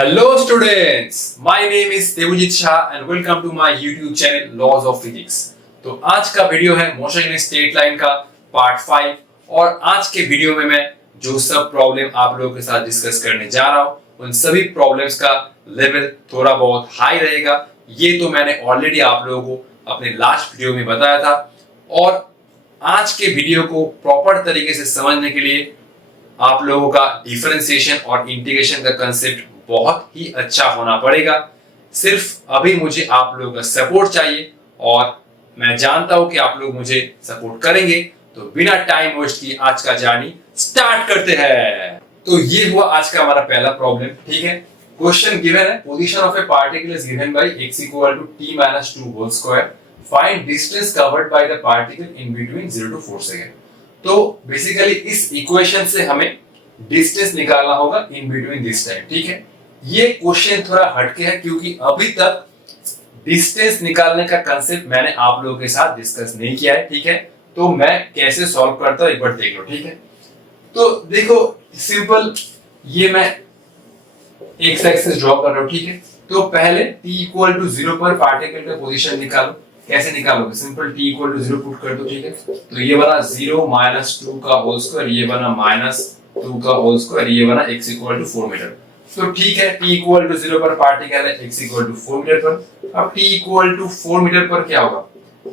Hello students, my name is Devjit Shah and welcome to my YouTube channel Laws of Physics। तो आज का video है motion in straight line का part 5 और आज के वीडियो में मैं जो सब प्रॉब्लम आप लोगों के साथ डिस्कस करने जा रहा हूँ उन सभी प्रॉब्लम्स का लेवल थोड़ा बहुत हाई रहेगा। ये तो मैंने ऑलरेडी आप लोगों को अपने लास्ट वीडियो में बताया था और आज के वीडियो को प्रॉपर तरीके से समझने के लिए आप लोगों का डिफरेंशिएशन और इंटीग्रेशन का कंसेप्ट बहुत ही अच्छा होना पड़ेगा। सिर्फ अभी मुझे आप लोगों का सपोर्ट चाहिए और मैं जानता हूं कि आप लोग मुझे सपोर्ट करेंगे। तो बिना टाइम वेस्ट किए आज का जर्नी स्टार्ट करते हैं। तो ये हुआ आज का हमारा पहला प्रॉब्लम, ठीक है। क्वेश्चन गिवन है, position of a particle is given by x equal to t minus 2 whole square, find distance covered by the particle in between 0 to 4 second. तो बेसिकली इस इक्वेशन से हमें डिस्टेंस निकालना होगा इन बिटवीन दिस टाइम, ठीक है। ये question थोड़ा हटके है क्योंकि अभी तक डिस्टेंस निकालने का कंसेप्ट मैंने आप लोगों के साथ डिस्कस नहीं किया है, ठीक है। तो मैं कैसे सॉल्व करता हूं एक बार देख लो, ठीक है। तो देखो सिंपल, ये मैं एक्स एक्सिस ड्रॉ कर रहा हूं, ठीक है। तो पहले t इक्वल टू 0 पर पार्टिकल का पोजीशन निकालो। कैसे निकालोगे? Simple t equal to 0 put कर दो, ठीक है। तो ये बना 0 माइनस 2 का होल स्क्वायर, ये बना माइनस 2 का होल स्क्वायर, ये बना x इक्वल टू 4 मीटर। तो ठीक है, t इक्वल टू 0 पर पार्टिकल है, x इक्वल टू 4 मीटर पर। अब t इक्वल टू 4 मीटर पर क्या होगा?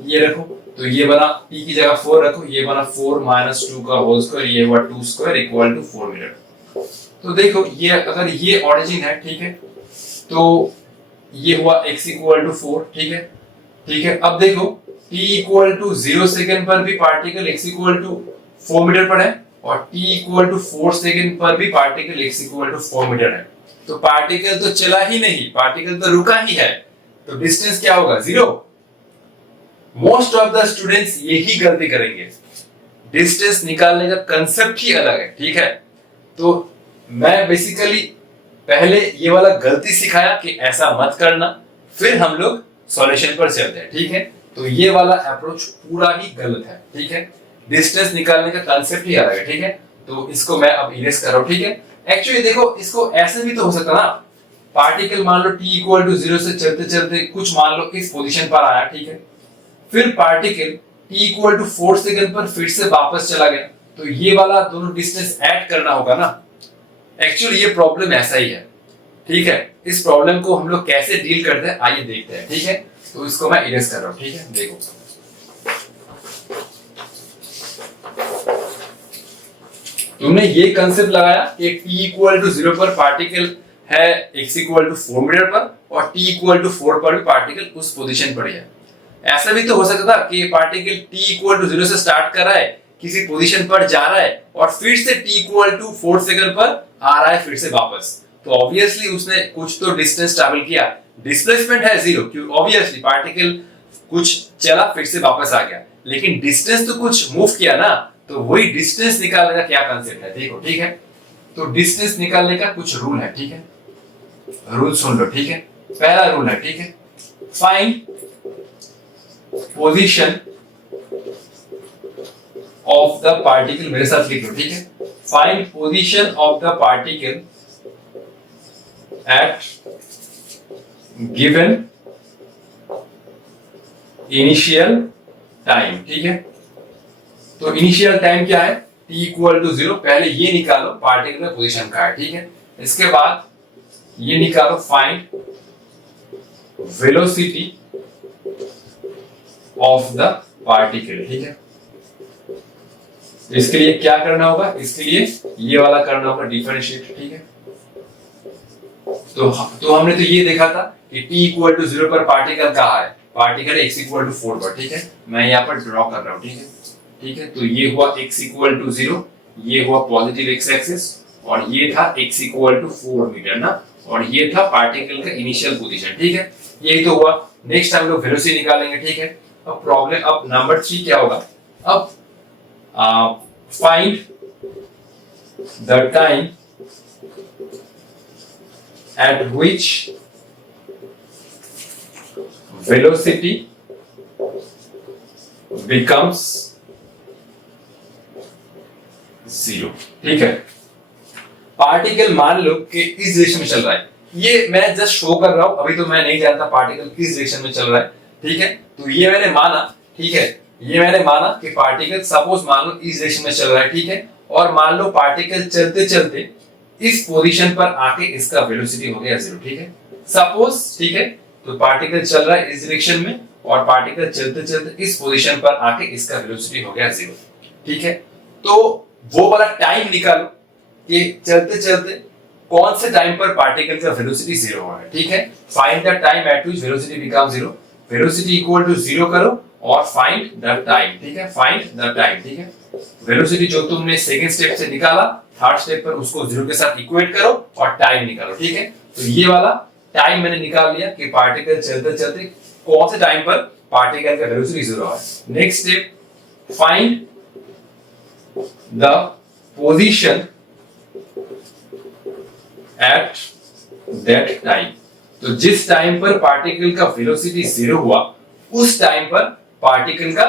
ये रखो, तो ये बना t की जगह 4 रखो, ये बना 4 माइनस 2 का होल स्क्वायर, ये हुआ 2 स्क्वायर इक्वल टू 4 मीटर। तो देखो ये अगर ये ओरिजिन है, ठीक है, तो ये हुआ x इक्वल टू 4, ठीक है, ठीक है। अब देखो t इक्वल टू 0 सेकंड पर भी particle x equal to 4 metre पर है और t इक्वल टू 4 सेकंड पर भी particle x equal to 4 metre है। तो पार्टिकल तो चला ही नहीं, पार्टिकल तो रुका ही है, तो डिस्टेंस क्या होगा? 0। मोस्ट ऑफ द स्टूडेंट्स यही गलती करेंगे, डिस्टेंस निकालने का कंसेप्ट ही अलग है, ठीक है। तो मैं बेसिकली पहले ये वाला गलती सिखाया कि ऐसा मत करना, फिर हम लोग सॉल्यूशन पर चलते हैं, ठीक है। तो ये वाला अप्रोच पूरा ही गलत है, ठीक है। डिस्टेंस निकालने का कांसेप्ट ही अलग है, ठीक है। तो इसको मैं अब इरेज कर रहा हूं, ठीक है। एक्चुअली देखो इसको ऐसे भी तो हो सकता ना, पार्टिकल मान लो t इक्वल टू 0 से चलते चलते कुछ मान लो इस पोजीशन पर आया, ठीक है। फिर particle t equal to 4 second पर फिर से वापस चला गया, तो ये वाला दोनों डिस्टेंस ऐड करना होगा ना। एक्चुअली ये प्रॉब्लम ऐसा ही है, ठीक है। इस प्रॉब्लम को हम लोग कैसे डील करते हैं आइए देखते हैं, ठीक है। तो इसको मैं इरेज कर रहा हूं, ठीक है। देखो तुमने ये कंसेप्ट लगाया कि t इक्वल टू 0 पर पार्टिकल है x इक्वल टू 4 मीटर पर और t इक्वल टू 4 पर भी पार्टिकल उस पोजीशन पर ही है। ऐसा भी तो हो सकता था कि पार्टिकल t इक्वल टू 0 से स्टार्ट कर रहा है, किसी पोजीशन पर जा रहा है और फिर से t इक्वल टू 4 सेकंड पर आ रहा है फिर से वापस। तो ऑब्वियसली उसने कुछ तो डिस्टेंस ट्रैवल किया, डिस्प्लेसमेंट है 0 क्योंकि ऑब्वियसली पार्टिकल कुछ चला फिर से वापस आ गया, लेकिन डिस्टेंस तो कुछ मूव किया ना। तो वही डिस्टेंस निकालने का क्या कांसेप्ट है देखो, ठीक है। तो डिस्टेंस निकालने का कुछ रूल है, ठीक है। रूल सुन लो, ठीक है। पहला रूल है, ठीक है, find position of the particle. मेरे साथ लिख लो, ठीक है। Find position of the particle at given initial time, ठीक है। तो इनिशियल टाइम क्या है? t equal to 0। पहले ये निकालो पार्टिकल का पोजीशन का है, ठीक है। इसके बाद ये निकालो find velocity of the particle, ठीक है। इसके लिए क्या करना होगा? इसके लिए ये वाला करना होगा डिफरेंशिएट, ठीक है। तो हमने तो ये देखा था कि t इक्वल टू 0 पर पार्टिकल कहाँ है? पार्टिकल x इक्वल टू 4 पर, ठीक है। मैं यहाँ पर ड्रॉ कर रहा हूँ, ठीक है, ठीक है। तो ये हुआ x इक्वल टू 0, ये हुआ पॉजिटिव x एक्सिस और ये था x इक्वल टू 4 मीटर ना, और ये था पार्टिकल का इनिशियल पोजीशन, ठीक है। यही तो हुआ। नेक्स्ट हम लोग वेलोसिटी निकालेंगे, ठीक है। अब प्रॉब्लम, अब नंबर 3 क्या होगा? अब find the time at which velocity becomes 0, ठीक है। पार्टिकल मान लो कि इस दिशा में चल रहा है, ये मैं जस्ट शो कर रहा हूं, अभी तो मैं नहीं जानता पार्टिकल किस डायरेक्शन में चल रहा है, ठीक है। तो ये मैंने माना, ठीक है, ये मैंने माना कि पार्टिकल सपोज मान लो इस डायरेक्शन में चल रहा है, ठीक है, और मान लो पार्टिकल चलते चलते इस पोजीशन पर आके इसका वेलोसिटी हो गया 0, ठीक है, सपोज, ठीक है। तो पार्टिकल चल रहा है इस डायरेक्शन में और पार्टिकल चलते चलते इस पोजीशन पर आके इसका वेलोसिटी हो गया 0, ठीक है। तो वो वाला टाइम निकालो कि चलते चलते कौन से टाइम पर पार्टिकल का वेलोसिटी 0 हो रहा है, ठीक है। Find the time at which velocity become 0, velocity equal to 0 करो और फाइंड द टाइम, ठीक है, फाइंड द टाइम, ठीक है। वेलोसिटी जो तुमने सेकंड स्टेप से निकाला, थर्ड स्टेप पर उसको 0 के साथ इक्वेट करो और टाइम निकालो, ठीक है। तो ये वाला टाइम मैंने निकाल लिया कि पार्टिकल चलते चलते कौन से टाइम पर पार्टिकल का वेलोसिटी 0 है। Next step, find the position at that time. तो जिस टाइम पर पार्टिकल का वेलोसिटी 0 हुआ उस टाइम पर पार्टिकल का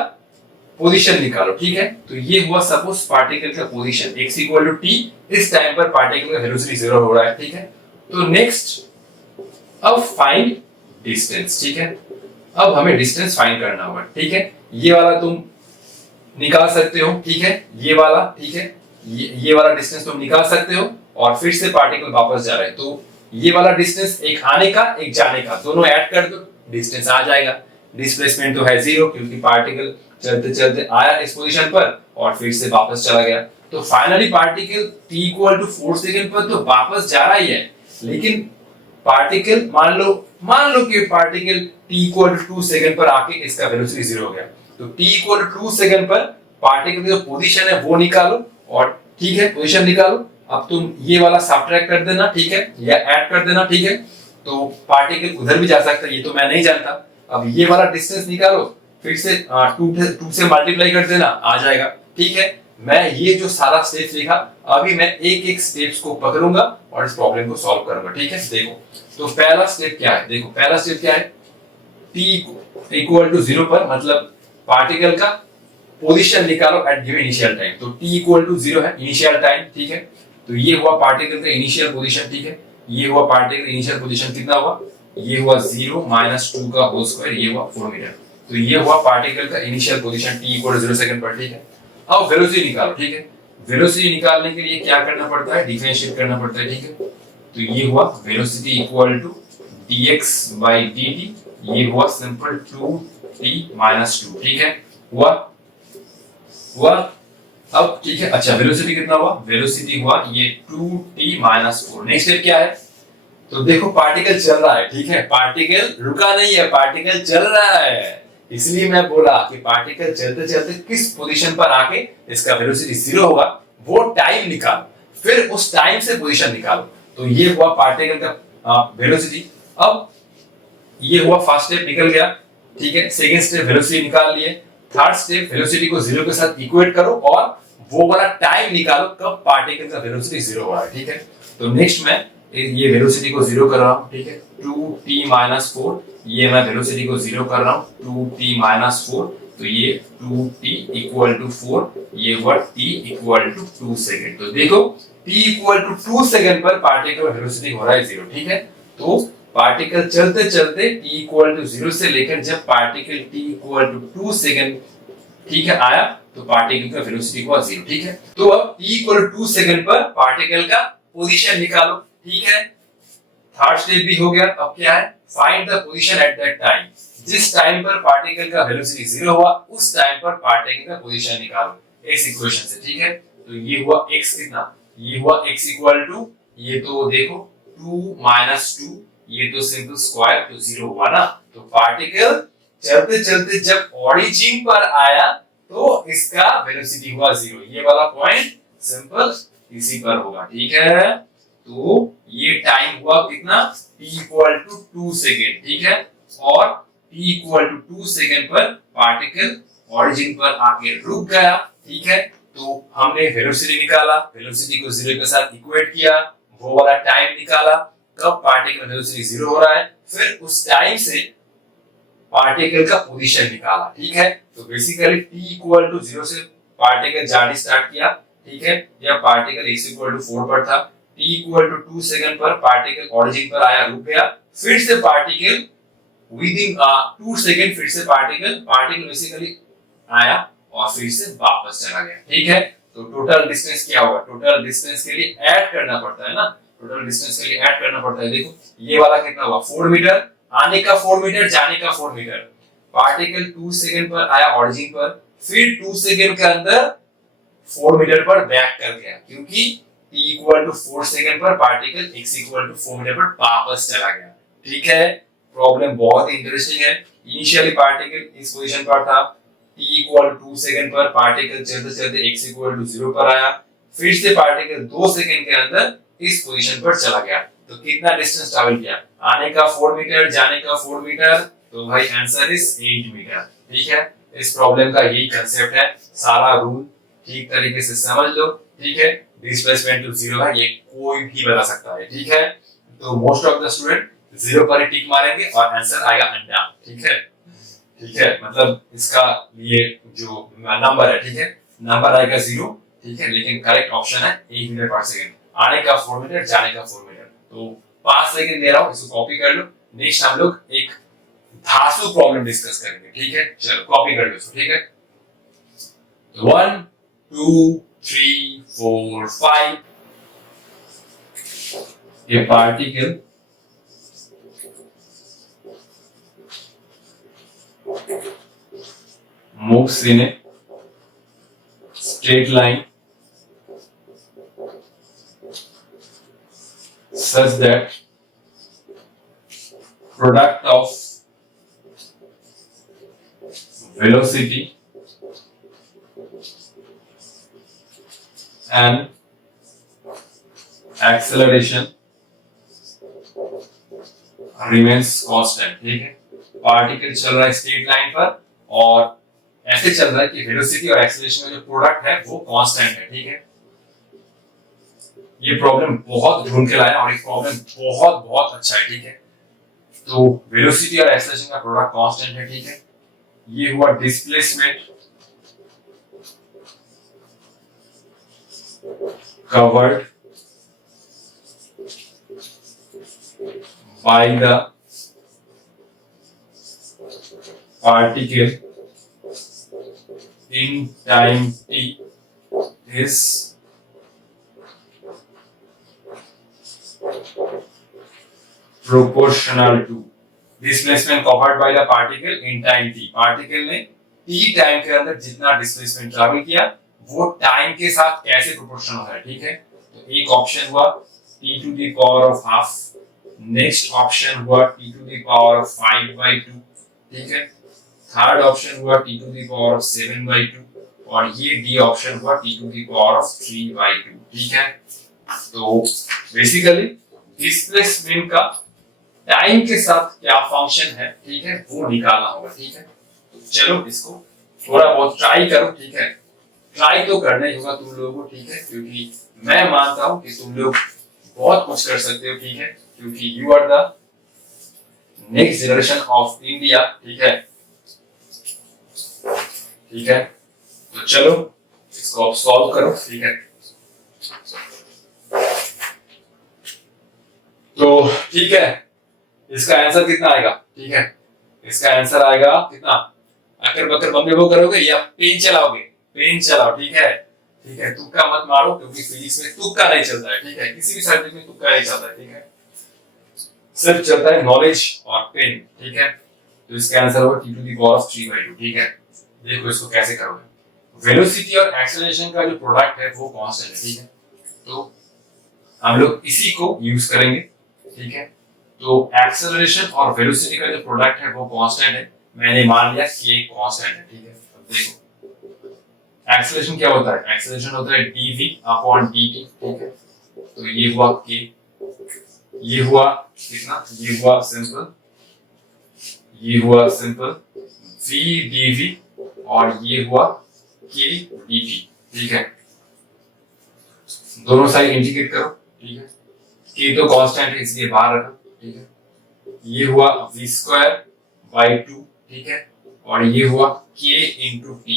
पोजीशन निकालो, ठीक है। तो ये हुआ सपोज पार्टिकल का position x equal to t, इस टाइम पर पार्टिकल का वेलोसिटी 0 हो रहा है, ठीक है। तो नेक्स्ट, अब फाइंड डिस्टेंस, ठीक है। अब हमें डिस्टेंस फाइंड करना होगा, ठीक है। ये वाला तुम निकाल सकते हो, ठीक है, ये वाला, ठीक है, ये वाला डिस्टेंस तुम निकाल सकते हो और फिर से पार्टिकल वापस जा रहा है तो ये वाला डिस्टेंस, एक आने का एक जाने का, दोनों ऐड कर दो, डिस्टेंस आ जाएगा। डिस्प्लेसमेंट तो है 0 क्योंकि पार्टिकल चलते चलते आया इस पोजीशन पर और फिर से वापस चला गया। तो finally particle t equal to 4 second पर तो वापस जा रहा ही है, लेकिन पार्टिकल मान लो कि particle t equal to 2 second पर आके इसका वेलोसिटी 0 हो गया। तो t इक्वल टू 2 सेकंड पर पार्टिकल की जो पोजीशन है वो निकालो और, ठीक है, पोजीशन निकालो। अब तुम ये वाला सब्ट्रैक्ट कर देना, ठीक है, या ऐड कर देना, ठीक है। तो पार्टिकल उधर भी जा सकता है, ये तो मैं नहीं जानता। अब ये वाला डिस्टेंस निकालो, फिर से 2 से मल्टीप्लाई कर देना, आ जाएगा, ठीक है। मैं ये जो सारा स्टेप्स लिखा, अभी मैं एक एक स्टेप्स को पकड़ूंगा और इस प्रॉब्लम को सॉल्व करूंगा, ठीक है। देखो, तो पहला स्टेप क्या है, देखो पहला स्टेप क्या है, t इक्वल टू 0 पर, मतलब पार्टिकल का पोजीशन निकालो एट गिवन इनिशियल टाइम। तो t इक्वल टू 0 है इनिशियल टाइम, ठीक है। तो ये हुआ पार्टिकल का इनिशियल पोजीशन, ठीक है। ये हुआ पार्टिकल इनिशियल पोजीशन, कितना हुआ, ये हुआ 0 माइनस 2 का होल स्क्वायर, ये हुआ 4 मीटर। तो ये हुआ पार्टिकल का initial position t equal to 0 second पर, ठीक है। अब वेलोसिटी निकालो, ठीक है। वेलोसिटी निकालने के लिए क्या करना पड़ता है, डिफरेंशिएट करना पड़ता है, ठीक है। तो ये हुआ velocity equal to dx by dt, ये हुआ सिंपल 2t minus 2, ठीक है, हुआ। अब ठीक है, अच्छा वेलोसिटी कितना हुआ, वेलोसिटी हुआ ये 2t minus 4। नेक्स्ट स्टेप क्या है, तो देखो पार्टिकल चल रहा है, ठीक है, पार्टिकल रुका नहीं है, पार्टिकल चल रहा है। इसलिए मैं बोला कि पार्टिकल चलते चलते किस पोजीशन पर आके इसका वेलोसिटी 0 होगा, वो टाइम निकालो, फिर उस टाइम से पोजीशन निकालो। तो ये हुआ पार्टिकल का वेलोसिटी। अब ये हुआ फर्स्ट स्टेप निकल गया, ठीक है। सेकंड स्टेप वेलोसिटी निकाल लिए, थर्ड स्टेप वेलोसिटी को 0 के साथ इक्वेट करो और वो वाला टाइम निकालो कब पार्टिकल का वेलोसिटी 0 हो रहा है, ठीक है। तो नेक्स्ट मैं ये वेलोसिटी को 0 कर रहा हूं, ठीक है, 2t minus 4, ये मैं वेलोसिटी को 0 कर रहा हूं, 2t minus 4। तो ये 2t इक्वल टू 4, ये हुआ t इक्वल टू 2 सेकंड। तो देखो t इक्वल टू 2 सेकंड पर पार्टिकल का वेलोसिटी हो रहा है 0, ठीक है। तो पार्टिकल चलते चलते t इक्वल टू 0 से लेकर जब particle t equal to 2 second, ठीक है, आया तो पार्टिकल का वेलोसिटी हुआ 0, ठीक है। तो अब t इक्वल टू 2 सेकंड पर पार्टिकल का पोजीशन निकालो, ठीक है। थर्ड स्टेप भी हो गया। अब क्या है, find the position at that time. जिस टाइम पर पार्टिकल का वेलोसिटी 0 हुआ उस टाइम पर पार्टिकल का पोजीशन निकालो इस इक्वेशन से, ठीक है। तो ये हुआ x कितना, ये हुआ x इक्वल टू, ये तो देखो 2 minus 2, ये तो सिंपल स्क्वायर, तो 0 हुआ ना। तो पार्टिकल चलते चलते जब ओरिजिन पर आया तो इसका वेलोसिटी हुआ 0, ये वाला पॉइंट सिंपल इसी पर होगा, ठीक है। तो ये टाइम हुआ कितना, t इक्वल टू 2 सेकंड, ठीक है। और t इक्वल टू 2 सेकंड पर पार्टिकल ओरिजिन पर आके रुक गया, ठीक है। तो हमने वेलोसिटी निकाला, वेलोसिटी को 0 के साथ इक्वेट किया, वो वाला टाइम निकाला कब पार्टिकल वेलोसिटी 0 हो रहा है, फिर उस टाइम से पार्टिकल का पोजीशन निकाला, ठीक है। तो बेसिकली t इक्वल टू 0 से पार्टिकल जर्नी स्टार्ट किया, ठीक है। जब पार्टिकल x इक्वल टू 4 पर था, t इक्वल टू 2 सेकंड पर पार्टिकल ओरिजिन पर आया, रुक गया, फिर से पार्टिकल विद इन 2 सेकंड फिर से पार्टिकल बेसिकली आया और फिर से वापस चला गया। ठीक है, तो टोटल डिस्टेंस क्या होगा? टोटल डिस्टेंस के लिए ऐड करना पड़ता है ना, टोटल डिस्टेंस के लिए ऐड करना पड़ता है। देखो ये वाला कितना हुआ? 4 मीटर, आने का 4 मीटर, जाने का 4 मीटर। पार्टिकल 2 सेकंड पर आया ओरिजिन पर, फिर 2 सेकंड के अंदर 4 मीटर पर बैक कर गया, क्योंकि t इक्वल टू 4 सेकंड पर particle x equal to 4 metre पर वापस चला गया। ठीक है, प्रॉब्लम बहुत इंटरेस्टिंग है। इनिशियली पार्टिकल इस पोजीशन पर था, t इक्वल टू 2 सेकंड पर पार्टिकल चलते चलते x इक्वल टू 0 पर आया, फिर से पार्टिकल 2 सेकंड के अंदर इस पोजीशन पर चला गया। तो कितना डिस्टेंस ट्रैवल किया? आने का 4 मीटर, जाने का 4 मीटर, तो भाई आंसर इज 8 मीटर। ठीक है, इस प्रॉब्लम का यही कांसेप्ट है, सारा रूल ठीक तरीके से समझ लो। ठीक है, डिस्प्लेसमेंट टू 0 है, ये कोई भी बता सकता है। ठीक है, तो मोस्ट ऑफ द स्टूडेंट 0 पर ही टिक मारेंगे और आंसर आएगा अंडा। ठीक है, ठीक है, मतलब इसका ये जो नंबर है, ठीक है, नंबर आएगा 0। ठीक है, लेकिन करेक्ट ऑप्शन है 1 मीटर पर सेकंड, आने का 4 मीटर, जाने का 4 मीटर। तो 5 सेकंड दे रहा हूं, इसको कॉपी कर लो। नेक्स्ट हम लोग एक धांसू प्रॉब्लम डिस्कस करेंगे। ठीक है, चलो कॉपी कर लो इसको। ठीक है, 1 2 3 4 5 a particle moves in a straight line such that product of velocity and acceleration remains constant। ठीक है, पार्टिकल चल रहा है स्ट्रेट लाइन पर और ऐसे चल रहा है कि वेलोसिटी और एक्सेलरेशन का जो प्रोडक्ट है वो कांस्टेंट है। ठीक है, ये प्रॉब्लम बहुत ढूंढ के लाया और ये प्रॉब्लम बहुत बहुत अच्छा है। ठीक है, तो वेलोसिटी और एक्सेलरेशन का प्रोडक्ट कांस्टेंट है। ठीक है, ये हुआ displacement covered by the particle in time t is proportional to displacement covered by the particle in time t। Particle ने t टाइम के अंदर जितना डिस्प्लेसमेंट ट्रैवल किया वो टाइम के साथ कैसे प्रोपोर्शनल है। ठीक है, तो एक ऑप्शन हुआ t to the power of half, next option हुआ t to the power of 5/2। ठीक है, थर्ड ऑप्शन हुआ t to the power of 7/2 और ये डी ऑप्शन हुआ t to the power of 3/2। ठीक है, तो बेसिकली डिस्प्लेसमेंट का टाइम के साथ क्या फंक्शन है, ठीक है, वो निकालना होगा। ठीक है, तो चलो इसको थोड़ा बहुत ट्राई करो। ठीक है, ट्राई तो करना ही होगा तुम लोगों को। ठीक है, क्योंकि मैं मानता हूं कि तुम लोग बहुत कुछ कर सकते हो। ठीक है, क्योंकि you are the next generation of India. ठीक है, ठीक है, तो चलो इसको आप सॉल्व करो। ठीक है, तो ठीक है, इसका आंसर कितना आएगा? ठीक है, इसका आंसर आएगा कितना? अकर बकर बम्बे वो करोगे या पेन चलाओगे? पेन चलाओ। ठीक है, ठीक है, तुक्का मत मारो, क्योंकि फिजिक्स में तुक्का नहीं चलता है। ठीक है, किसी भी सब्जेक्ट में तुक्का नहीं चलता है। ठीक है, सिर्फ चलता है नॉलेज और पेन। ठीक है, तो इसका आंसर होगा t to the power of 3/2। ठीक है, देखो इसको कैसे करोगे। वेलोसिटी और एक्सेलरेशन का जो प्रोडक्ट है वो कांस्टेंट है। ठीक है, तो हम लोग इसी को यूज करेंगे। ठीक है, तो एक्सेलरेशन और वेलोसिटी का जो प्रोडक्ट है वो कांस्टेंट है, मैंने मान लिया कि ये कांस्टेंट है। ठीक है, अब देखो एक्सेलरेशन क्या होता है? एक्सेलरेशन होता है dv अपॉन dt। ठीक है, तो ये हुआ k, ये हुआ कितना? ये हुआ सिंपल, ये हुआ सिंपल v dv और ये हुआ k dt। ठीक है, दोनों साइड इंटीग्रेट करो। ठीक है, k तो कांस्टेंट है इसलिए बाहर रखो। ठीक है, ये हुआ v²/2। ठीक है, और ये हुआ k into t।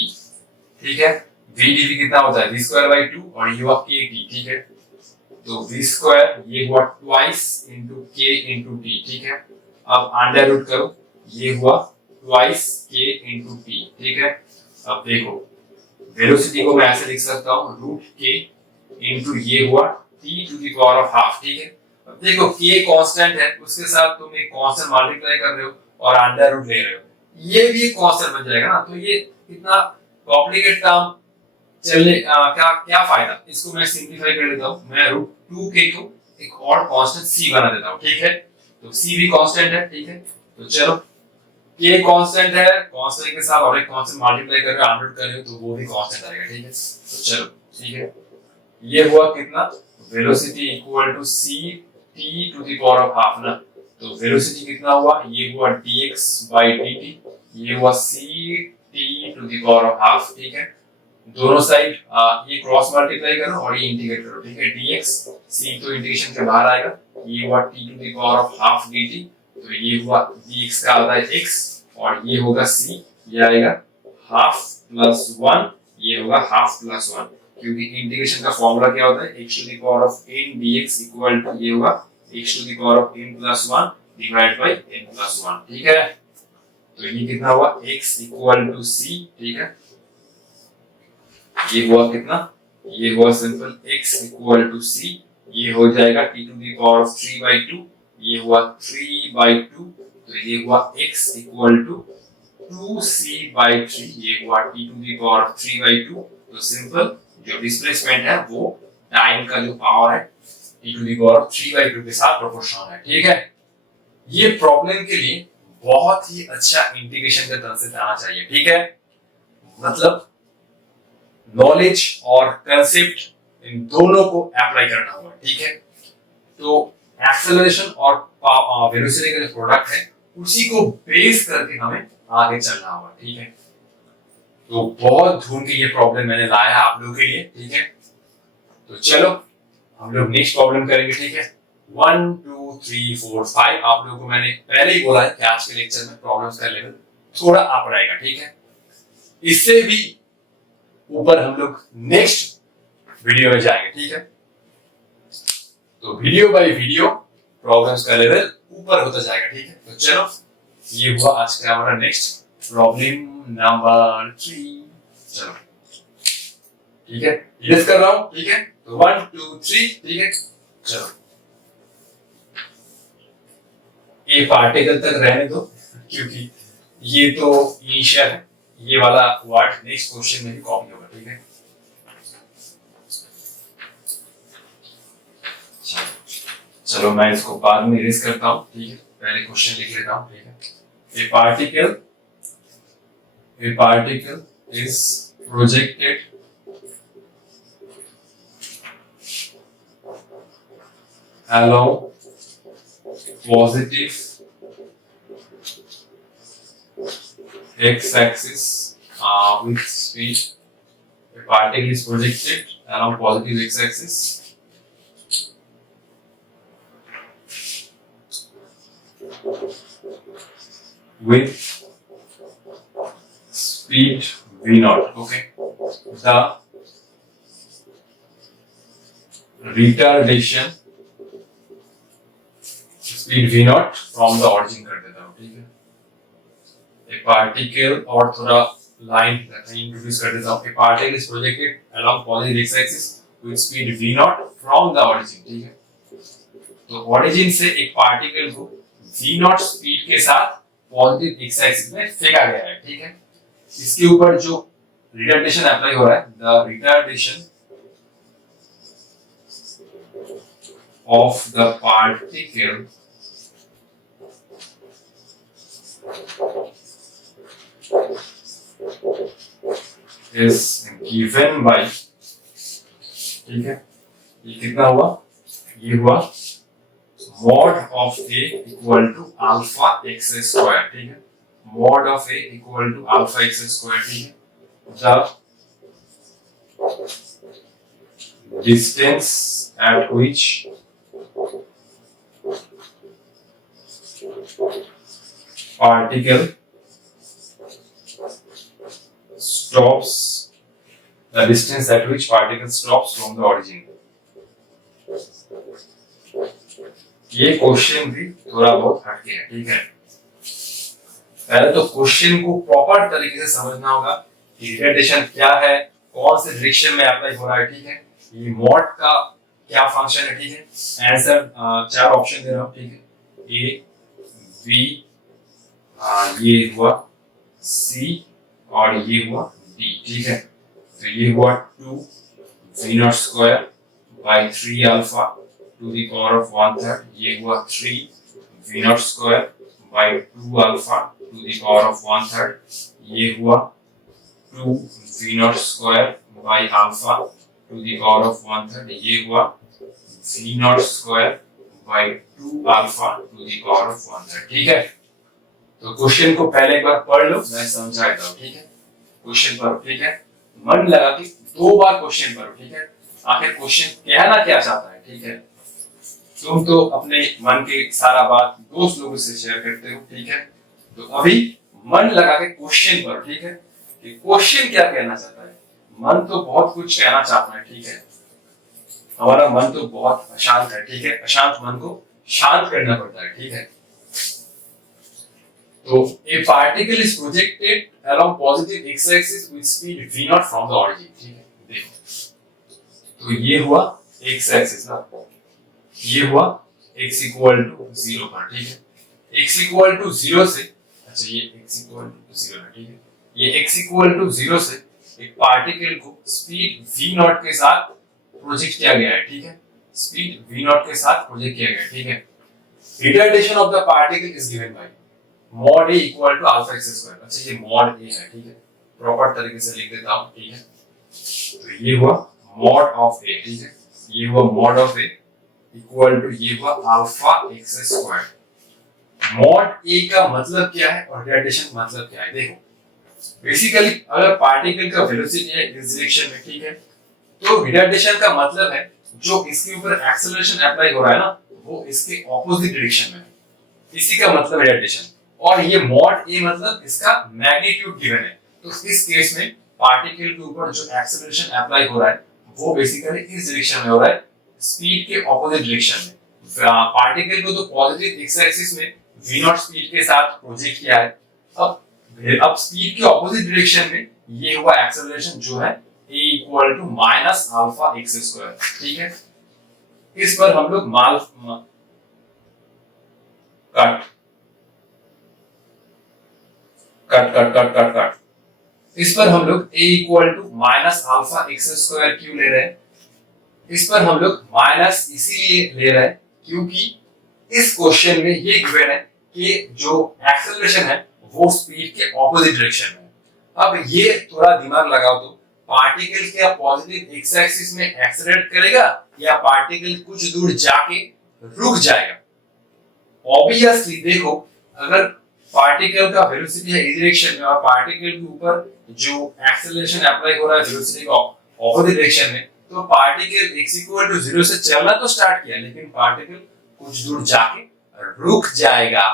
ठीक है, v dv कितना होता है? v²/2 और ये हुआ kt। ठीक है, तो v स्क्वायर ये हुआ twice into k into T, ठीक है। अब अंडर रूट करो, ये हुआ ट्वाइस k इंटू टी, ठीक है। अब देखो वेलोसिटी को मैं ऐसे लिख सकता हूँ रूट k इंटू ये हुआ t to the power of half, ठीक है। अब देखो k कांस्टेंट है, उसके साथ तुम एक कांस्टेंट मल्टीप्लाई कर रहे हो और अंडर रूट ले रहे हो, ये भी एक कांस्टेंट बन जाएगा ना, तो ये इतना कॉम्प्लिकेटेड टर्म चलने क्या क्या फायदा। इसको मैं सिंपलीफाई कर लेता हूँ, मैं रूट 2k को एक और कांस्टेंट c बना देता हूँ, ठीक है। तो c भी कांस्टेंट है, ठीक है। तो चलो k कांस्टेंट है, कांस्टेंट के साथ और एक कांस्टेंट मल्टीप्लाई कर रहे हो, अंडर कर रहे हो, तो वो भी कांस्टेंट आएगा, ठीक है। तो चलो ठीक है, ये हुआ कितना, velocity equal to c t to the power of half ना। तो वेलोसिटी कितना हुआ, ये हुआ dx by dt, ये हुआ c t to the power of half, ठीक है। दोनों साइड ये क्रॉस मल्टीप्लाई करो और ये इंटीग्रेट करो, ठीक है। dx c तो इंटीग्रेशन के बाहर आएगा, ये हुआ t to the power of half dt, तो ये हुआ dx का आता है x और ये होगा c, ये आएगा हाफ प्लस 1, ये होगा हाफ प्लस 1, क्योंकि इंटीग्रेशन का फॉर्मूला क्या होता है, x to the power of n dx equal to ये होगा x to the power of n plus 1 divide by n plus 1, ठीक है। तो ये कितना हुआ x इक्वल टू c, ठीक है। ये हुआ कितना, ये हुआ simple x equal to c, ये हो जाएगा t to the power of 3 by 2, ये हुआ 3 by 2, तो ये हुआ x equal to 2c by 3, ये हुआ t to the power of 3 by 2। तो सिंपल जो डिस्प्लेसमेंट है वो टाइम का जो पावर है t to the power of 3 by 2 के साथ प्रोपोर्शनल है, ठीक है। ये प्रॉब्लम के लिए बहुत ही अच्छा इंटीग्रेशन का कंसेप्ट आना चाहिए, ठीक है। मतलब नॉलेज और कंसेप्ट इन दोनों को अप्लाई करना होगा, ठीक है। तो एक्सेलरेशन और वेलोसिटी का जो प्रोडक्ट है उसी को बेस करके हमें आगे चलना होगा, ठीक है। तो बहुत ढूंढ के ये प्रॉब्लम मैंने लाया है आप लोगों के लिए, ठीक है। तो चलो हम लोग नेक्स्ट प्रॉब्लम करेंगे, ठीक है। 1 2 3 4 5 आप लोगों को मैंने पहले ही बोला है कि आज के लेक्चर में प्रॉब्लम्स का लेवल थोड़ा अप रहेगा, ठीक है। इससे भी ऊपर हम लोग नेक्स्ट वीडियो में जाएंगे, ठीक है। तो वीडियो बाय वीडियो प्रॉब्लम्स का लेवल ऊपर होता जाएगा, ठीक है। तो चलो ये हुआ आज का हमारा नेक्स्ट प्रॉब्लम नंबर 3, चलो ठीक है, लिस्ट कर रहा हूं, ठीक है। तो 1 2 3, ठीक है। चलो ये पार्टिकल तक रहने दो, क्योंकि ये तो इनिशियल है, ये वाला वर्ड नेक्स्ट क्वेश्चन में भी कॉपी होगा, ठीक है। चलो मैं इसको बाद में इरेज करता हूं, ठीक है। पहले क्वेश्चन लिख लेता हूं, ठीक है। A particle is projected along positive x-axis with speed. A particle is projected along positive x-axis with speed v naught. Okay, the retardation speed v naught from the origin कर देता हूँ, ठीक है। A particle और थोड़ा line introduce कर देता हूँ। A particle is projected along positive x-axis with speed v naught from the origin, ठीक है। तो origin से एक पार्टिकल को v naught स्पीड के साथ पॉजिटिव x-axis में फेंका गया है, ठीक है। इसके ऊपर जो रिटार्डेशन अप्लाई हो रहा है, the retardation of the particle is given by, ठीक है। ये कितना हुआ, ये हुआ mod of a equal to alpha x square, ठीक है। mod of a equal to alpha x square, ठीक है। The distance at which particle stops, the distance at which particle stops from the origin. ये question भी थोड़ा बहुत हटके है, ठीक है। पहले तो क्वेश्चन को प्रॉपर तरीके से समझना होगा कि रिटार्डेशन क्या है, कौन से डायरेक्शन में अप्लाई हो रहा है, ठीक है। ये मॉड का क्या फंक्शन है, ठीक है। आंसर 4 ऑप्शन दे रहा हूं, ठीक है। ए, बी, ये हुआ सी और ये हुआ डी, ठीक है। तो ये हुआ 2 v not square by 3 alpha two the power of 1/3, ये हुआ 3 v not square by 2 alpha two the power of 1/3, ये हुआ 2 v not square by alpha two the power of 1/3, ये हुआ v not square by 2 alpha two the power of 1/3, ठीक है। तो question को पहले एक बार पढ़ लो, मैं समझा देता हूं, ठीक है। क्वेश्चन पढ़ो, ठीक है। मन लगा के 2 बार क्वेश्चन पढ़ो, ठीक है। आखिर क्वेश्चन कहना क्या चाहता है, ठीक है। तुम तो अपने मन के सारा बात दोस्त लोगों से शेयर करते हो, ठीक है। तो अभी मन लगा के क्वेश्चन पढ़ो, ठीक है, कि क्वेश्चन क्या कहना चाहता है। मन तो बहुत कुछ कहना चाहता है, ठीक है। हमारा मन तो बहुत अशांत है, ठीक है। अशांत मन को शांत करना पड़ता है, ठीक है। तो a particle is projected along positive x-axis with speed v naught from the origin, ठीक है। देखो, तो ये हुआ x-axis ना, ये हुआ x इक्वल टू 0 पर, ठीक है। x इक्वल टू 0 से, अच्छा ये x इक्वल टू 0 है, ठीक है। ये x इक्वल टू 0 से एक पार्टिकल को स्पीड v नॉट के साथ प्रोजेक्ट किया गया है, ठीक है। स्पीड v नॉट के साथ प्रोजेक्ट किया गया है, ठीक है। Retardation of the particle is given by mod a equal to alpha x square. अच्छा ये मॉड ए है, ठीक है। प्रॉपर तरीके से लिख देता हूं, ठीक है। तो ये हुआ मॉड ऑफ ए, ठीक है। ये हुआ mod of a equal to ये हुआ alpha x square. Mod a का मतलब क्या है और रिटार्डेशन मतलब क्या है, देखो। बेसिकली अगर पार्टिकल का वेलोसिटी है इस डायरेक्शन में, ठीक है, तो रिटार्डेशन का मतलब है जो इसके ऊपर एक्सेलरेशन अप्लाई हो रहा है ना, वो इसके ऑपोजिट डायरेक्शन में है। इसी का मतलब रिटार्डेशन। और ये मॉड ए मतलब इसका मैग्नीट्यूड गिवन है। तो इस केस में पार्टिकल के ऊपर जो एक्सेलरेशन अप्लाई हो रहा है वो बेसिकली इस डायरेक्शन में हो रहा है, स्पीड के ऑपोजिट डायरेक्शन में। पार्टिकल को तो पॉजिटिव एक्स एक्सिस में v नॉट स्पीड के साथ प्रोजेक्ट किया है। अब स्पीड के ऑपोजिट डायरेक्शन में ये हुआ एक्सेलरेशन जो है a equal to minus alpha x square, ठीक है। इस पर हम लोग cut cut cut cut cut cut इस पर हम लोग a equal to minus alpha x square क्यों ले रहे हैं। इस पर हम लोग माइनस इसीलिए ले रहे हैं क्योंकि इस क्वेश्चन में ये गिवन है कि जो एक्सेलरेशन है वो स्पीड के ऑपोजिट डायरेक्शन में है। अब ये थोड़ा दिमाग लगाओ तो पार्टिकल क्या पॉजिटिव एक्स एक्सिस में एक्सेलरेट करेगा या पार्टिकल कुछ दूर जाके रुक जाएगा। ऑब्वियसली देखो, अगर पार्टिकल का वेलोसिटी है इस डायरेक्शन में और पार्टिकल के ऊपर जो एक्सेलरेशन अप्लाई हो रहा है वेलोसिटी का ऑपोजिट डायरेक्शन में, तो पार्टिकल x इक्वल टू 0 से चलना तो स्टार्ट किया लेकिन पार्टिकल कुछ दूर जाके रुक जाएगा।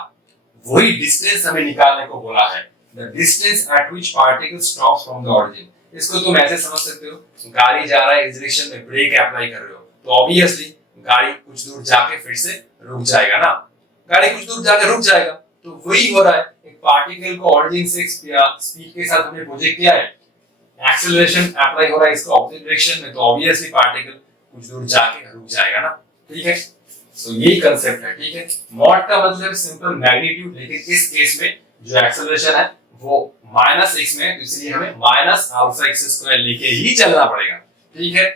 वही डिस्टेंस हमें निकालने को बोला है, the distance at which particle stops from the origin. इसको तुम ऐसे समझ सकते हो, गाड़ी जा रहा है इस डायरेक्शन में, ब्रेक अप्लाई कर रहे हो तो ऑब्वियसली गाड़ी कुछ दूर जाके फिर से रुक जाएगा ना, गाड़ी कुछ दूर जाके रुक जाएगा। तो वही हो रहा है, एक पार्टिकल को ओरिजिन से स्पीड के साथ हमने प्रोजेक्ट किया है, एक्सेलरेशन अप्लाई हो रहा है इसका ऑपोजिट डायरेक्शन में, तो ऑब्वियसली पार्टिकल कुछ दूर जाके रुक जाएगा ना, ठीक है। तो यही कांसेप्ट है, ठीक है। मॉड का मतलब सिंपल मैग्नीट्यूड, लेकिन इस केस में जो एक्सेलरेशन है वो माइनस x में है, इसलिए हमें माइनस अल्फा एक्स स्क्वायर लेके ही चलना पड़ेगा, ठीक है।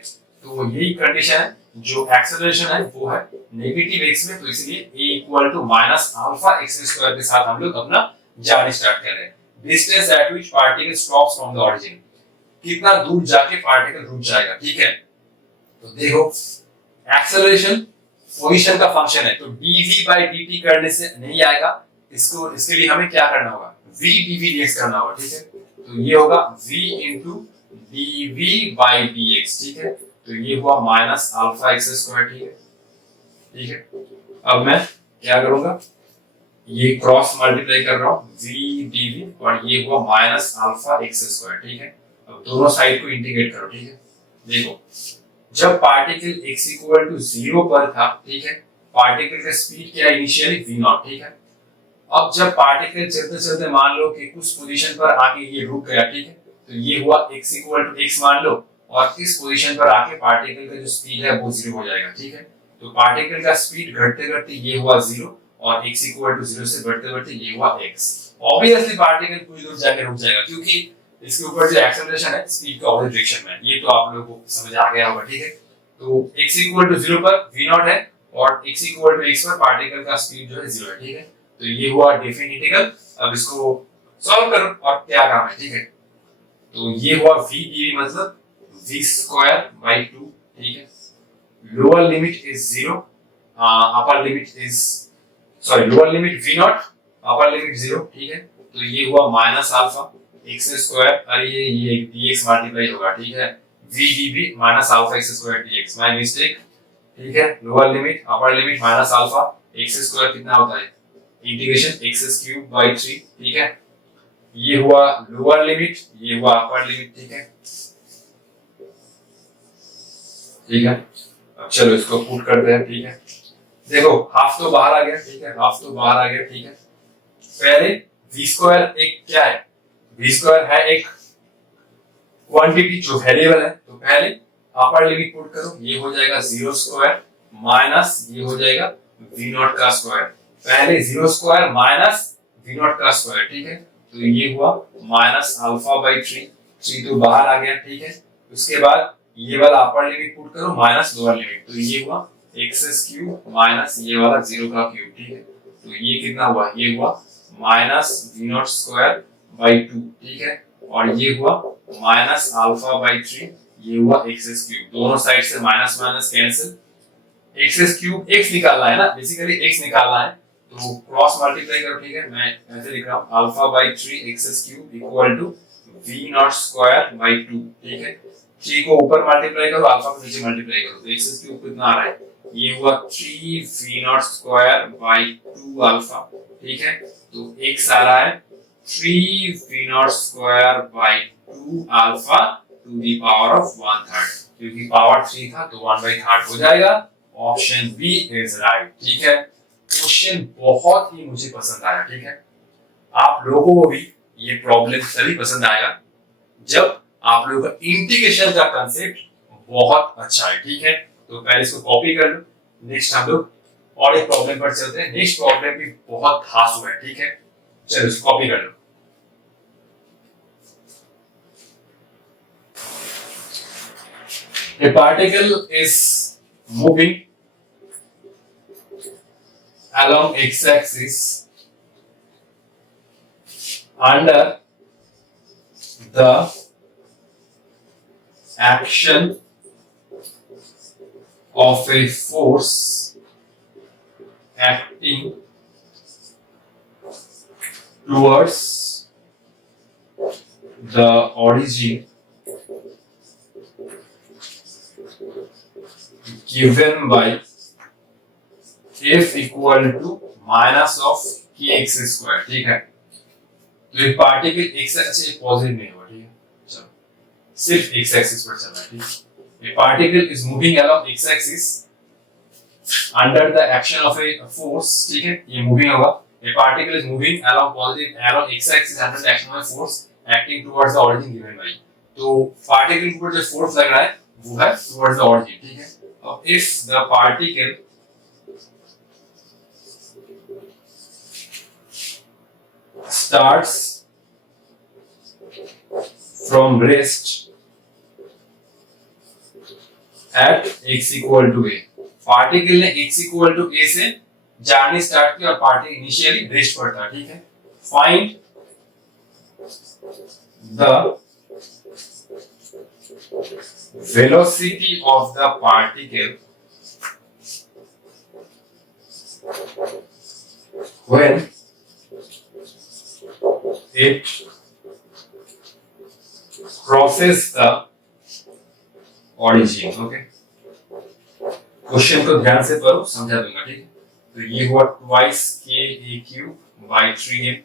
तो यही कंडीशन है, जो एक्सेलरेशन है वो है नेगेटिव x में, तो इसलिए a equal to minus alpha x square के साथ हम लोग अपना जर्नी स्टार्ट कर रहे हैं। Distance at which particle stops from the origin, कितना दूर जाके पार्टिकल रुक जाएगा, ठीक है। तो देखो एक्सेलरेशन पोजीशन का फंक्शन है, तो dv by dt करने से नहीं आएगा, इसको इसके लिए हमें क्या करना होगा, v dv dx करना होगा, ठीक है। तो ये होगा v into dv by dx, ठीक है। तो ये हुआ माइनस अल्फा एक्स स्क्वायर, ठीक है, ठीक है। अब मैं क्या करूंगा, ये क्रॉस मल्टीप्लाई कर रहा हूं v dv और ये हुआ माइनस अल्फा एक्स स्क्वायर, ठीक है। अब दोनों साइड को इंटीग्रेट करो, ठीक है। देखो जब पार्टिकल x इक्वल टू 0 पर था, ठीक है, पार्टिकल का स्पीड क्या है इनिशियली v नॉट, ठीक है। अब जब पार्टिकल चलते चलते मान लो कि कुछ पोजीशन पर आके ये रुक गया, ठीक है, तो ये हुआ x इक्वल टू x मान लो, और इस पोजीशन पर आके पार्टिकल का जो स्पीड है वो 0 हो जाएगा, ठीक है। तो पार्टिकल का स्पीड घटते घटते ये हुआ 0 और x इक्वल टू 0 से बढ़ते बढ़ते ये हुआ x। ऑब्वियसली पार्टिकल पूरी दूर जाके रुक जाएगा क्योंकि इसके ऊपर जो एक्सेलरेशन है स्पीड के ऑपोजिट डायरेक्शन में, ये तो आप लोगों को समझ आ गया होगा, ठीक है। तो x इक्वल टू 0 पर v नॉट है और x इक्वल टू x पर पार्टिकल का स्पीड जो है 0 है, ठीक है। तो ये हुआ डेफिनेट इंटीग्रल। अब इसको सॉल्व करो और क्या काम है, ठीक है। तो ये हुआ v dv मतलब v स्क्वायर बाय 2, ठीक है। Lower limit is 0, upper limit is lower limit v not, upper limit 0, ठीक है। तो ये हुआ माइनस अल्फा x स्क्वायर, अरे ये dx मल्टीप्लाई होगा, ठीक है, v dv minus alpha x square dx, my mistake, ठीक है। Lower limit upper limit minus alpha x square कितना होता है इंटीग्रेशन x क्यूब बाय 3, ठीक है। ये हुआ लोअर लिमिट, ये हुआ अपर लिमिट, ठीक है, ठीक है। अब चलो इसको पुट करते हैं, ठीक है। देखो हाफ तो बाहर आ गया, ठीक है, हाफ तो बाहर आ गया, ठीक है। पहले v स्क्वायर एक क्या है, v स्क्वायर है एक क्वांटिटी जो वेरिएबल है, तो पहले अपर लिमिट पुट करो, ये हो जाएगा 0 स्क्वायर माइनस ये हो जाएगा v नॉट का स्क्वायर, पहले 0 स्क्वायर माइनस v नॉट का स्क्वायर, ठीक है। तो ये हुआ माइनस अल्फा बाय 3 तो बाहर आ गया, ठीक है। उसके बाद ये वाला अपर लिमिट पुट करो माइनस लोअर लिमिट, तो ये हुआ x क्यूब माइनस ये वाला 0 का क्यूब, ठीक है। तो ये कितना हुआ, ये हुआ minus v not square by 2, ठीक है, और ये हुआ माइनस अल्फा बाय 3, ये हुआ x क्यूब, दोनों साइड से minus minus cancel, x cube x निकालना है ना, बेसिकली x निकालना है, तो क्रॉस मल्टीप्लाई करो, ठीक है। मैं ऐसे लिख रहा हूं alpha by 3 x cube equal to v not square by 2, ठीक है। 3 को ऊपर मल्टीप्लाई करो, अल्फा को नीचे मल्टीप्लाई करो, तो x क्यूब कितना आ रहा है, ये हुआ 3 v not square by 2 alpha, ठीक है। तो x आ रहा है 3 v not square by 2 alpha two the power of 1/3, क्योंकि पावर 3 था तो 1/3 हो जाएगा। ऑप्शन बी इज राइट, ठीक है। क्वेश्चन बहुत ही मुझे पसंद आया, ठीक है। आप लोगों को भी ये प्रॉब्लम तभी पसंद आएगा जब आप लोगों का इंटीग्रेशन का कांसेप्ट बहुत अच्छा है, ठीक है। तो पहले इसको कॉपी कर लो, नेक्स्ट हम लोग और एक प्रॉब्लम पर चलते हैं। नेक्स्ट प्रॉब्लम भी बहुत खास है, ठीक है। चलो इसको कॉपी कर लो। A particle is moving along x-axis under the action of a force acting towards the origin given by f equal to minus of kx square, ठीक है। तो ये पार्टिकल x एक्सिस पॉजिटिव नहीं होगा, ठीक है, चलो सिर्फ x एक्सिस पर चलना है, ठीक है। ये particle is moving along x axis under the action of a force, ठीक है, ये मूविंग होगा। A particle is moving along positive arrow x-axis under the action of a force acting towards the origin given by, तो particle के ऊपर जो force लग रहा है वो है towards the origin, ठीक है। अब if the particle starts from rest at x equal to a, particle ने x equal to a से जाने स्टार्ट किया और पार्टिकल इनिशियली रेस्ट पर था, ठीक है। Find the velocity of the particle when it crosses the origin, okay। Question को ध्यान से पढ़ो, समझा दूंगा, ठीक है। तो ये हुआ ट्वाइस के ए क्यूब बाय 3m,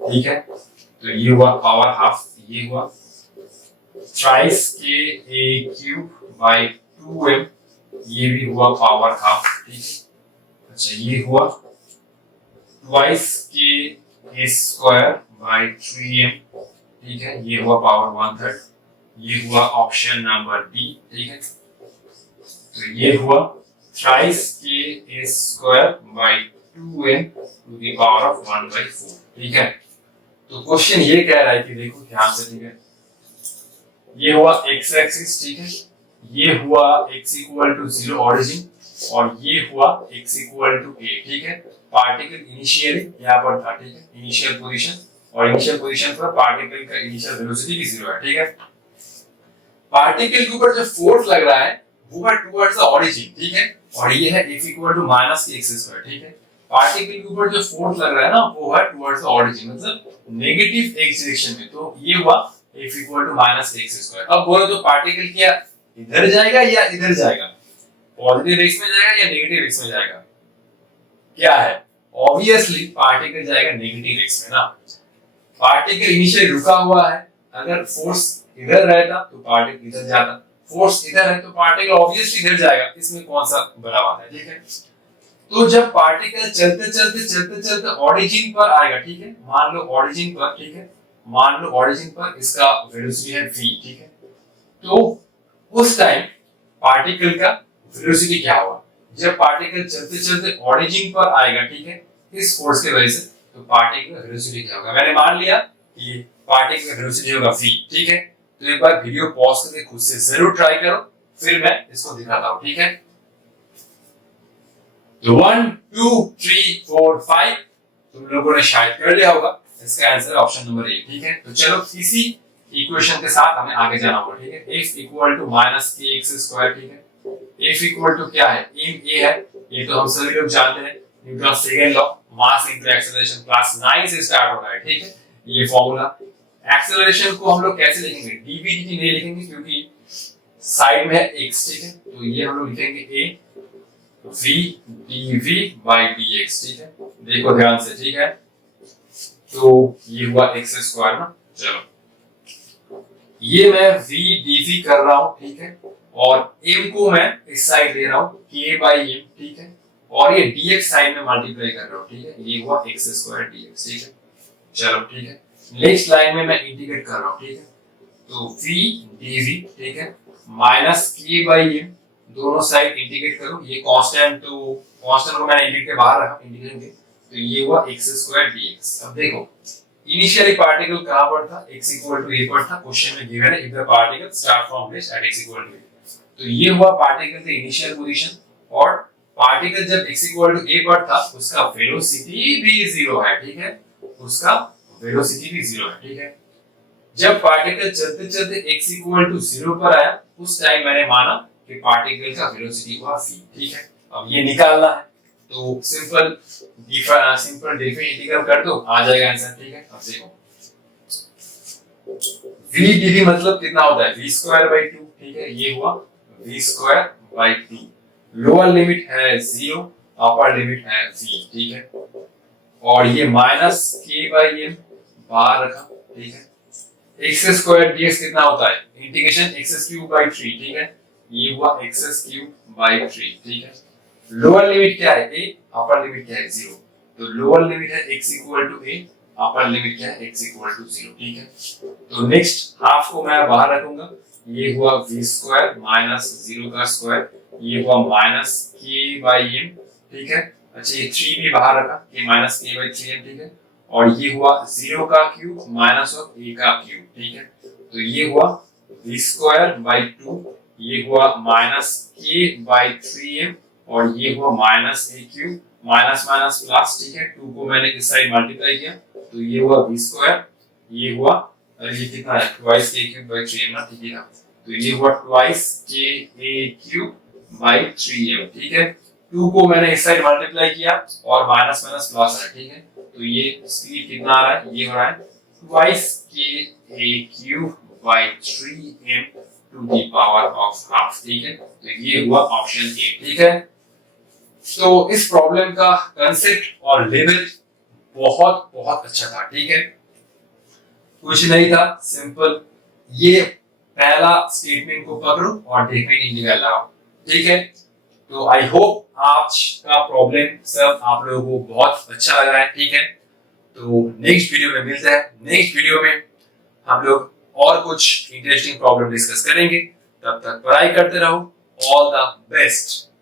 ठीक है। तो ये हुआ पावर हाफ, ये हुआ थ्राइस के ए क्यूब बाय 2m, ये भी हुआ पावर हाफ, ठीक है। अच्छा ये हुआ ट्वाइस के ए स्क्वायर बाई 3m, ठीक है, ये हुआ पावर 1/3, ये हुआ ऑप्शन नंबर डी, ठीक है। तो ये हुआ थ्राइस के A square by 2m to the power of 1/4, ठीक है। तो क्वेश्चन ये कह रहा है कि देखो ध्यान से, ठीक है, ये हुआ x एक्सिस, ठीक है, ये हुआ x इक्वल टू 0 ऑरिजिन और ये हुआ x इक्वल टू a, ठीक है। पार्टिकल इनिशियली यहाँ पर था, ठीक है, इनिशियल पोजीशन, और इनिशियल पोजीशन पर पार्टिकल का इनिशियल वेलोसिटी भी 0 है, ठीक है। पार्टिकल के ऊपर जो फोर्स लग रहा है वो है टुवर्ड्स द ऑरिजिन, ठीक है, और ये है f equal to minus x square, ठीक है। पार्टिकल के ऊपर जो फोर्स लग रहा है ना वो है टुवर्ड्स द ऑरिजिन, मतलब नेगेटिव x डायरेक्शन में, तो ये हुआ f equal to minus x square. अब बोलो तो पार्टिकल क्या इधर जाएगा या इधर जाएगा, पॉजिटिव x में जाएगा या नेगेटिव x में जाएगा, क्या है, ऑब्वियसली पार्टिकल जाएगा नेगेटिव x में ना। पार्टिकल इनिशियली रुका हुआ है, अगर फोर्स इधर रहता तो पार्टिकल इधर जाता, फोर्स इधर है तो पार्टिकल ऑब्वियसली इधर जाएगा, इसमें कौन सा बड़ा बात है, ठीक है। तो जब पार्टिकल चलते ऑरिजिन पर आएगा, ठीक है, मान लो ऑरिजिन पर, ठीक है, मान लो ऑरिजिन पर इसका वेलोसिटी है v, ठीक है, तो उस टाइम पार्टिकल का वेलोसिटी क्या होगा, जब पार्टिकल चलते ऑरिजिन पर आएगा, ठीक है, इस फोर्स की वजह से, तो पार्टिकल का वेलोसिटी क्या होगा, मैंने मान लिया कि पार्टिकल का वेलोसिटी होगा v, ठीक है। तो एक बार वीडियो पॉज करके खुद से जरूर ट्राई करो, फिर मैं इसको दिखाता हूं, ठीक है। तो 1 2 3 4 5 तुम लोगों ने शायद कर लिया होगा, इसका आंसर ऑप्शन नंबर ए, ठीक है। तो चलो इसी इक्वेशन के साथ हमें आगे जाना होगा, ठीक है। f इक्वल टू माइनस के एक्स स्क्वायर, ठीक है, f इक्वल टू क्या है, m a है, ये तो हम सभी लोग जानते हैं, Newton second law, mass into acceleration, class 9 से स्टार्ट होता है, ठीक है, ये फॉर्मूला। एक्सेलरेशन को हम लोग कैसे लिखेंगे, dv dt नहीं लिखेंगे क्योंकि साइड में है x, ठीक है, तो ये हम लोग लिखेंगे a v dv by dx, ठीक है, देखो ध्यान से, ठीक है। तो ये हुआ x स्क्वायर ना, चलो ये मैं v dv कर रहा हूं, ठीक है, और m को मैं इस साइड ले रहा हूं k by m, ठीक है, और ये dx साइड में मल्टीप्लाई कर रहा हूं, ठीक है, ये हुआ x स्क्वायर dx, ठीक है, चलो ठीक है। नेक्स्ट लाइन में मैं इंटीग्रेट कर रहा हूं, ठीक है, तो v dv, ठीक है, माइनस k by m, दोनों साइड इंटीग्रेट करो, ये कांस्टेंट, तो कांस्टेंट को मैंने इंटीग्रेट के बाहर रखा, इंटीग्रेट के, तो ये हुआ x स्क्वायर dx। अब देखो इनिशियली पार्टिकल कहां पर था, x इक्वल टू a पर था, क्वेश्चन में गिवन है if the particle start from place at x equal to a, तो ये हुआ पार्टिकल का इनिशियल पोजीशन, और पार्टिकल जब x इक्वल टू a पर था उसका वेलोसिटी भी 0 है, ठीक है, उसका वेलोसिटी भी 0 है, ठीक है। जब पार्टिकल चलते x इक्वल टू 0 पर आया उस टाइम मैंने माना कि पार्टिकल का वेलोसिटी हुआ v, ठीक है। अब ये निकालना है तो सिंपल डेफिनेट इंटीग्रल कर दो, आ जाएगा आंसर, ठीक है। अब देखो v dv मतलब कितना होता है, v स्क्वायर बाई 2, ठीक है, ये हुआ v square by 2, lower limit है 0, अपर लिमिट है v, ठीक है, और ये माइनस k बाई m बाहर रखा, ठीक है। x स्क्वायर dx कितना होता है, इंटीग्रेशन x क्यूब बाई 3, ठीक है, ये हुआ x क्यूब बाई 3, ठीक है। लोअर लिमिट क्या है a, अपर लिमिट क्या है 0, तो लोअर लिमिट है x equal to a, upper limit क्या है x इक्वल टू 0, ठीक है। तो नेक्स्ट हाफ को मैं बाहर रखूंगा, ये हुआ v स्क्वायर माइनस 0 का स्क्वायर, ये हुआ माइनस k बाई m, ठीक है। अच्छा ये 3 भी बाहर रखा, k minus k by 3m, ठीक है, और ये हुआ 0 का क्यूब माइनस ऑफ a का क्यूब, ठीक है। तो ये हुआ v स्क्वायर बाई 2, ये हुआ माइनस k बाई 3m, और ये हुआ minus a cube, minus minus plus, ठीक है, 2 को मैंने इस साइड मल्टीप्लाई किया, तो ये हुआ v स्क्वायर, ये हुआ, अरे ये कितना है, twice k cube by 3m ना, ठीक है, तो ये हुआ twice k a cube by 3m, ठीक है। 2 को मैंने इस साइड मल्टीप्लाई किया और माइनस माइनस प्लस है, ठीक है, तो ये स्पीड कितना आ रहा है, ये हो रहा है twice k a cube by 3m to the power of half, ठीक है। तो ये हुआ ऑप्शन ए, ठीक है। तो इस प्रॉब्लम का कंसेप्ट और लेवल बहुत बहुत अच्छा था, ठीक है, कुछ नहीं था, सिंपल ये पहला स्टेटमेंट को पकड़ो और डेफिनेट इंटीग्रल लगाओ, ठीक है। तो आई होप आज का प्रॉब्लम सब आप लोगों को बहुत अच्छा लगा है, ठीक है। तो नेक्स्ट वीडियो में मिलते हैं। नेक्स्ट वीडियो में हम लोग और कुछ इंटरेस्टिंग प्रॉब्लम डिस्कस करेंगे। तब तक पढ़ाई करते रहो। All the best.